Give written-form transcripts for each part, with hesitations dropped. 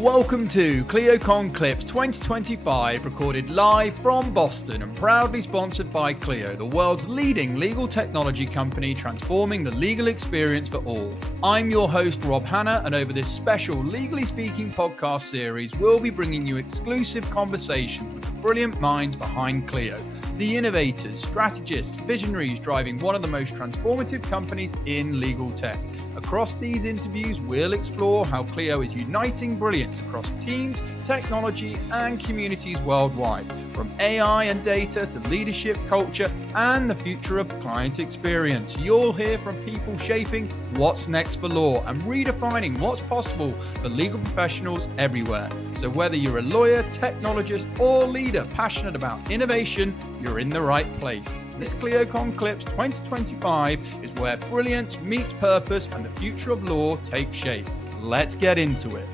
Welcome to ClioCon Clips 2025, recorded live from Boston and proudly sponsored by Clio, the world's leading legal technology company transforming the legal experience for all. I'm your host, Rob Hanna, and over this special Legally Speaking podcast series, we'll be bringing you exclusive conversations with the brilliant minds behind Clio, the innovators, strategists, visionaries driving one of the most transformative companies in legal tech. Across these interviews, we'll explore how Clio is uniting brilliance across teams, technology, and communities worldwide, from AI and data to leadership, culture, and the future of client experience. You'll hear from people shaping what's next for law and redefining what's possible for legal professionals everywhere. So whether you're a lawyer, technologist, or leader passionate about innovation, you're in the right place. This ClioCon Clips 2025 is where brilliance meets purpose and the future of law takes shape. Let's get into it.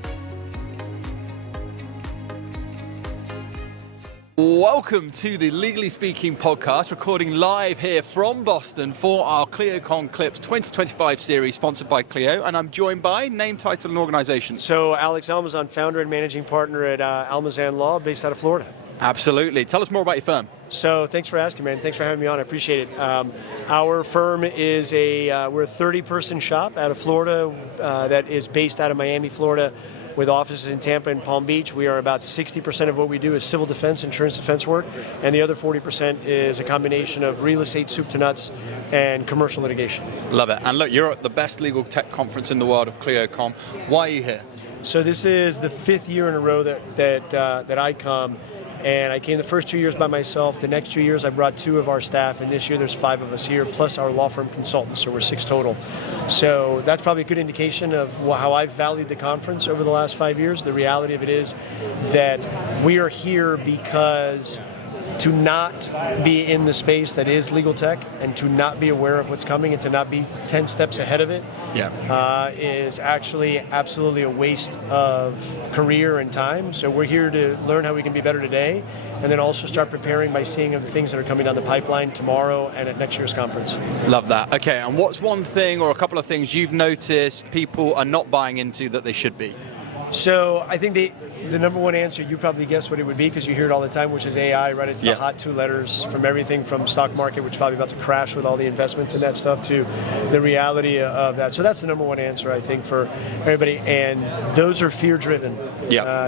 Welcome to the Legally Speaking podcast, recording live here from Boston for our ClioCon Clips 2025 series, sponsored by Clio, and I'm joined by name, title, and organization. So, Alex Almazan, founder and managing partner at Almazan Law, based out of Florida. Absolutely. Tell us more about your firm. So, thanks for asking, man. Thanks for having me on. I appreciate it. Our firm is we're a 30-person shop out of Florida that is based out of Miami, Florida, with offices in Tampa and Palm Beach. We are about 60% of what we do is civil defense, insurance defense work, and the other 40% is a combination of real estate, soup to nuts, and commercial litigation. Love it. And look, you're at the best legal tech conference in the world of ClioCon. Why are you here? So this is the 5th year in a row that I come. And I came the first 2 years by myself. The next 2 years, I brought 2 of our staff, and this year there's 5 of us here, plus our law firm consultants, so we're 6 total. So that's probably a good indication of how I've valued the conference over the last 5 years. The reality of it is that we are here because to not be in the space that is legal tech and to not be aware of what's coming and to not be 10 steps ahead of it is actually absolutely a waste of career and time. So we're here to learn how we can be better today and then also start preparing by seeing the things that are coming down the pipeline tomorrow and at next year's conference. Love that. Okay, and what's one thing or a couple of things you've noticed people are not buying into that they should be? So I think the number one answer, you probably guessed what it would be because you hear it all the time, which is AI, right? It's the hot 2 letters from everything from stock market, which is probably about to crash with all the investments and that stuff, to the reality of that. So that's the number one answer, I think, for everybody. And those are fear-driven,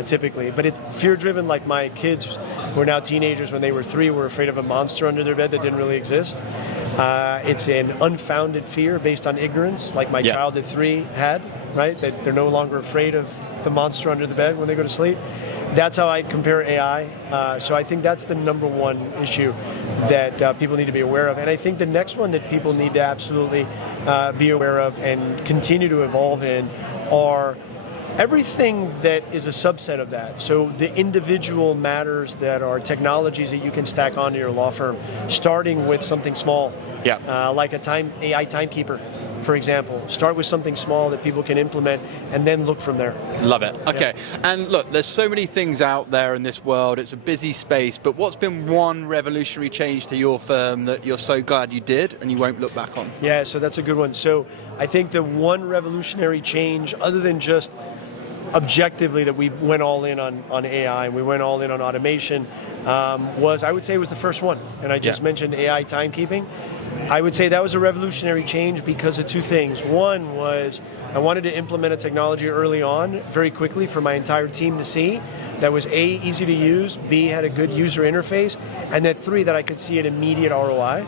typically. But it's fear-driven like my kids, who are now teenagers, when they were 3, were afraid of a monster under their bed that didn't really exist. It's an unfounded fear based on ignorance, like my child at 3 had, right? That they're no longer afraid of the monster under the bed when they go to sleep. That's how I compare AI. So I think that's the number one issue that people need to be aware of. And I think the next one that people need to absolutely be aware of and continue to evolve in are everything that is a subset of that. So the individual matters that are technologies that you can stack onto your law firm, starting with something small, like AI timekeeper, for example. Start with something small that people can implement and then look from there. Love it. Okay. And look, there's so many things out there in this world. It's a busy space, but what's been one revolutionary change to your firm that you're so glad you did and you won't look back on? Yeah, so that's a good one. So I think the one revolutionary change, other than just objectively that we went all in on AI and we went all in on automation, was, I would say, was the first one. And I just mentioned AI timekeeping. I would say that was a revolutionary change because of 2 things. One was I wanted to implement a technology early on, very quickly, for my entire team to see that was A, easy to use, B, had a good user interface, and then 3, that I could see an immediate ROI.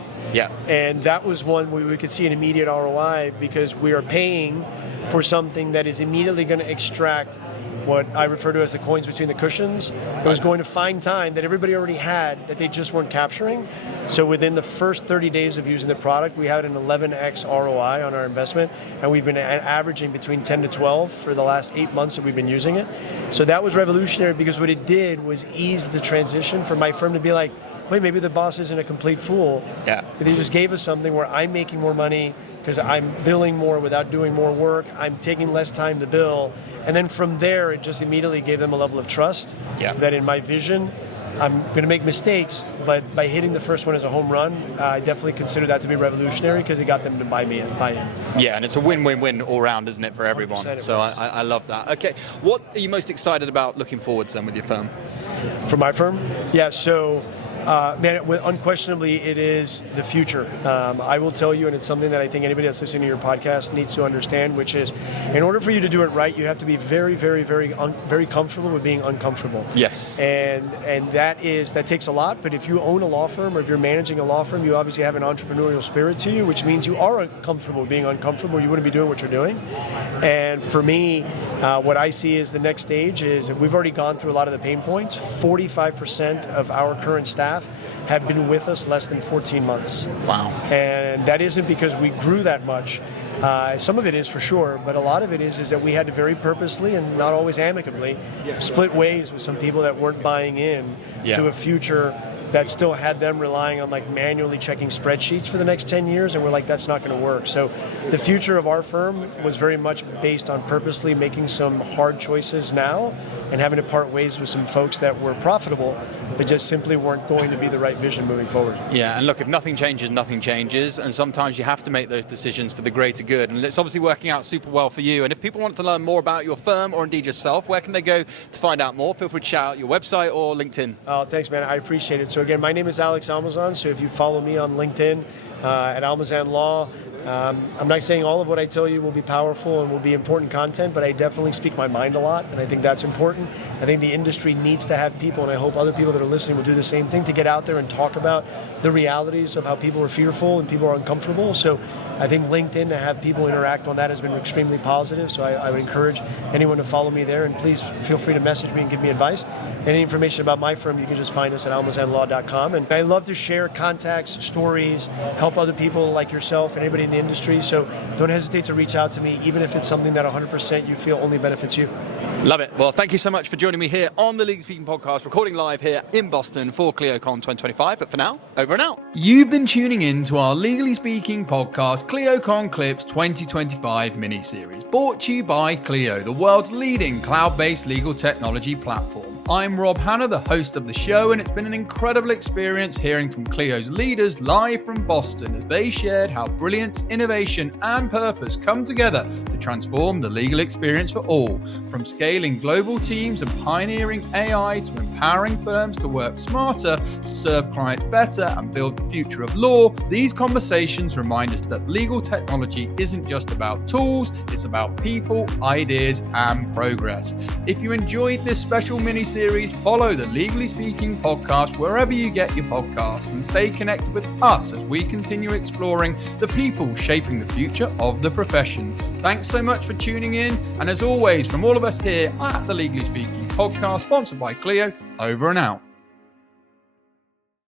And that was one where we could see an immediate ROI because we are paying for something that is immediately going to extract what I refer to as the coins between the cushions. It was going to find time that everybody already had that they just weren't capturing. So within the first 30 days of using the product, we had an 11x ROI on our investment, and we've been averaging between 10 to 12 for the last 8 months that we've been using it. So that was revolutionary because what it did was ease the transition for my firm to be like, wait, maybe the boss isn't a complete fool. They just gave us something where I'm making more money because I'm billing more without doing more work. I'm taking less time to bill. And then from there, it just immediately gave them a level of trust that in my vision, I'm going to make mistakes, but by hitting the first one as a home run, I definitely consider that to be revolutionary because it got them to buy in. Yeah, and it's a win-win-win all round, isn't it, for everyone? So I love that. Okay, what are you most excited about looking forwards then with your firm? For my firm? Yeah, so unquestionably, it is the future. I will tell you, and it's something that I think anybody that's listening to your podcast needs to understand, which is, in order for you to do it right, you have to be very, very, very comfortable with being uncomfortable. Yes. And that takes a lot. But if you own a law firm or if you're managing a law firm, you obviously have an entrepreneurial spirit to you, which means you are comfortable being uncomfortable. You wouldn't be doing what you're doing. And for me, what I see as the next stage is we've already gone through a lot of the pain points. 45% of our current staff have been with us less than 14 months. Wow. And that isn't because we grew that much. Some of it is for sure, but a lot of it is that we had to very purposely and not always amicably split ways with some people that weren't buying in to a future that still had them relying on manually checking spreadsheets for the next 10 years, and we're like, that's not going to work. So the future of our firm was very much based on purposely making some hard choices now and having to part ways with some folks that were profitable, but just simply weren't going to be the right vision moving forward. Yeah, and look, if nothing changes, and sometimes you have to make those decisions for the greater good, and it's obviously working out super well for you. And if people want to learn more about your firm or indeed yourself, where can they go to find out more? Feel free to shout out your website or LinkedIn. Oh, thanks, man. I appreciate it. So again, my name is Alex Almazan, so if you follow me on LinkedIn at Almazan Law, I'm not saying all of what I tell you will be powerful and will be important content, but I definitely speak my mind a lot, and I think that's important. I think the industry needs to have people, and I hope other people that are listening will do the same thing, to get out there and talk about the realities of how people are fearful and people are uncomfortable. So I think LinkedIn, to have people interact on that, has been extremely positive. So I would encourage anyone to follow me there, and please feel free to message me and give me advice. Any information about my firm, you can just find us at almazanlaw.com. And I love to share contacts, stories, help other people like yourself and anybody in the industry. So don't hesitate to reach out to me, even if it's something that 100% you feel only benefits you. Love it. Well, thank you so much for joining me here on the Legally Speaking podcast, recording live here in Boston for ClioCon 2025. But for now, over and out. You've been tuning in to our Legally Speaking podcast, ClioCon Clips 2025 mini-series, brought to you by Clio, the world's leading cloud-based legal technology platform. I'm Rob Hanna, the host of the show, and it's been an incredible experience hearing from Clio's leaders live from Boston as they shared how brilliance, innovation, and purpose come together to transform the legal experience for all. From scaling global teams and pioneering AI to empowering firms to work smarter, to serve clients better and build the future of law, these conversations remind us that legal technology isn't just about tools, it's about people, ideas, and progress. If you enjoyed this special mini-series, follow the Legally Speaking podcast wherever you get your podcasts and stay connected with us as we continue exploring the people shaping the future of the profession. Thanks so much for tuning in, and as always, from all of us here at the Legally Speaking podcast, sponsored by Clio, over and out.